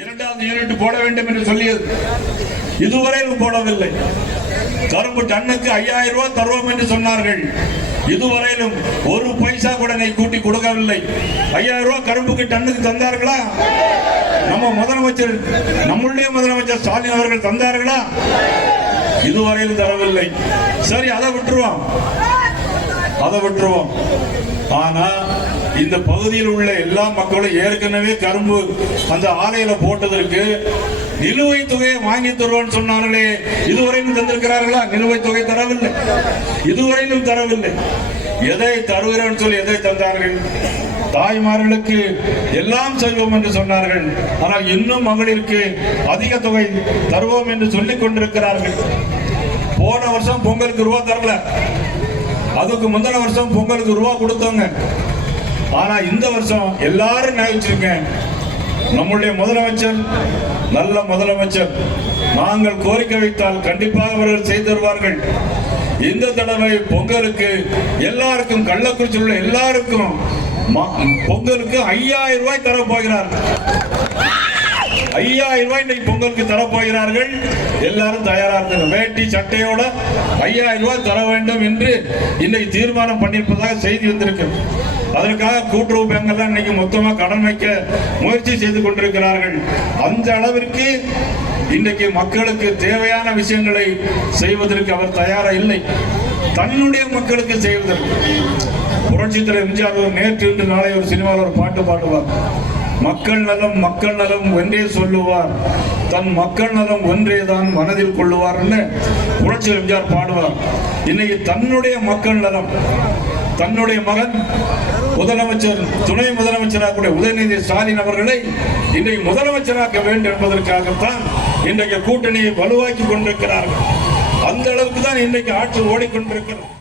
இரண்டாவது யூனிட் போட வேண்டும் என்று சொல்லியது இதுவரையிலும் போடவில்லை. கரும்பு டன்னுக்கு 5000 ரூபாய் தருவோம் என்று சொன்னார்கள். இதுவரையிலும் ஒரு பைசா கூட கூட்டி கொடுக்கவில்லை. 5000 ரூபாய் கரும்புக்கு டன்னுக்கு தந்தார்களா? நம்ம முதலமைச்சர், நம்முடைய முதலமைச்சர் ஸ்டாலின் அவர்கள் தந்தார்களா? இதுவரையிலும் தரவில்லை. சரி, அதை விட்டுருவோம். ஆனா இந்த பகுதியில் உள்ள எல்லா மக்களும் ஏற்கனவே கரும்பு அந்த ஆலையில போட்டதற்கு நிலுவைத் தொகையை வாங்கி தருவோம் சொன்னார்களே, இதுவரையிலும் தந்திருக்கிறார்களா? நிலுவைத் தொகை தரவில்லை, இதுவரையிலும் தரவில்லை. எதை தருகிறோம் சொல்லி எதை தந்தார்கள்? தாய்மார்களுக்கு எல்லாம் செய்வோம் என்று சொன்னார்கள். ஆனால் இன்னும் மகளிருக்கு அதிக தொகை தருவோம் என்று சொல்லிக் கொண்டிருக்கிறார்கள். போன வருஷம் பொங்கலுக்கு ரூபா தரல, அதுக்கு முந்தின வருஷம் பொங்கலுக்கு ரூபா கொடுத்தவங்க. ஆனா இந்த வருஷம் எல்லாரும் நினைச்சிருக்கேன், நம்முடைய முதலமைச்சர் நல்ல முதலமைச்சர், நாங்கள் கோரிக்கை வைத்தால் கண்டிப்பாக அவர்கள் செய்து தருவார்கள். இந்த தடவை பொங்கலுக்கு எல்லாருக்கும், கள்ளக்குறிச்சியில் உள்ள எல்லாருக்கும் பொங்கலுக்கு 5000 ரூபாய் தரப்போகிறார். 5000 ரூபாய் இன்னைக்கு பொங்கலுக்கு தரப்போகிறார்கள். எல்லாரும் தயாரா இருக்காங்க. வேட்டி சட்டையோட 5000 ரூபாய் தர வேண்டும் என்று இன்னைக்கு தீர்மானம் பண்ணியிருப்பதாக செய்தி வந்திருக்கு. அதற்காக கூட்டுறவு பேங்கெல்லாம் இன்னைக்கு மொத்தமா கடன் வைக்க முயற்சி செய்து கொண்டிருக்கிறார்கள். அந்த அளவிற்கு இன்றைக்கு மக்களுக்கு தேவையான விஷயங்களை செய்வதற்கு அவர் தயாரா இல்லை. தன்னுடைய மக்களுக்கு செய்வதற்கு புரட்சித் தலைவர் எம்ஜிஆர் நேற்று இன்று நாளை ஒரு சினிமாவில் ஒரு பாட்டு பாடுவார். மக்கள் நலம் மக்கள் நலம் ஒன்றே சொல்லுவார், தன் மக்கள் நலம் ஒன்றே தான் மனதில் கொள்ளுவார் புரட்சி எம்ஜிஆர் பாடுவார். இன்னைக்கு தன்னுடைய மக்கள் நலம், தன்னுடைய மகன் முதலமைச்சர், துணை முதலமைச்சராக கூடிய உதயநிதி ஸ்டாலின் அவர்களை இன்றைக்கு முதலமைச்சராக்க வேண்டும் என்பதற்காகத்தான் இன்றைக்கு கூட்டணியை வலுவாக்கி கொண்டிருக்கிறார்கள். அந்த அளவுக்கு தான் இன்றைக்கு ஆட்சி ஓடிக்கொண்டிருக்கிறது.